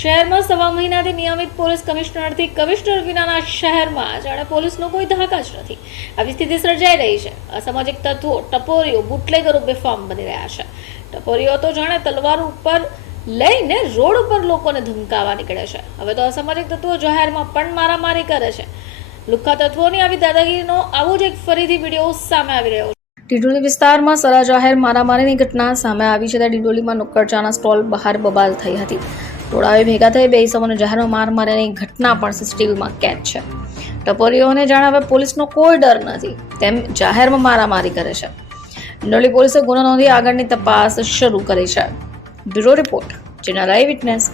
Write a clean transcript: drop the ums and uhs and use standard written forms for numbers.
શહેરમાં સવા મહિનાથી નિયમિત પોલીસ કમિશનરથી કમિશનર વિનાના શહેરમાં જાણે પોલીસનો કોઈ ધાક જ નથી. આવી સ્થિતિ સર્જાઈ રહી છે. અસામાજિક તત્વો, ટપોરીઓ, બુટલેગરો બેફામ બની રહ્યા છે. ટપોરીઓ તો જાણે તલવાર ઉપર લઈને રોડ ઉપર લોકોને ધમકાવવા નીકળે છે. હવે તો અસામાજિક તત્વો જાહેરમાં પણ મારામારી કરે છે. લુખ્ખા તત્વોની આવી દાદાગીરીનો આવો જ એક ફરીથી વિડીયો સામે આવી રહ્યો છે. ડિંડોલી વિસ્તારમાં સરા જાહેર મારામારીની ઘટના સામે આવી છે. ડિંડોલીમાં નુક્કડ સ્ટોલ બહાર બબાલ થઈ હતી. ટોળાએ ભેગા થઈ બે ઇસમોને જાહેરમાં માર માર્યાની ઘટના પણ સીસીટીવીમાં કેદ છે. ટપોરીઓને જાણે હવે પોલીસનો કોઈ ડર નથી તેમ જાહેરમાં મારામારી કરે છે. ડિંડોલી પોલીસે ગુનો નોંધી આગળની તપાસ શરૂ કરી છે. બ્યુરો રિપોર્ટ, ચેનલ આઈ વિટનેસ.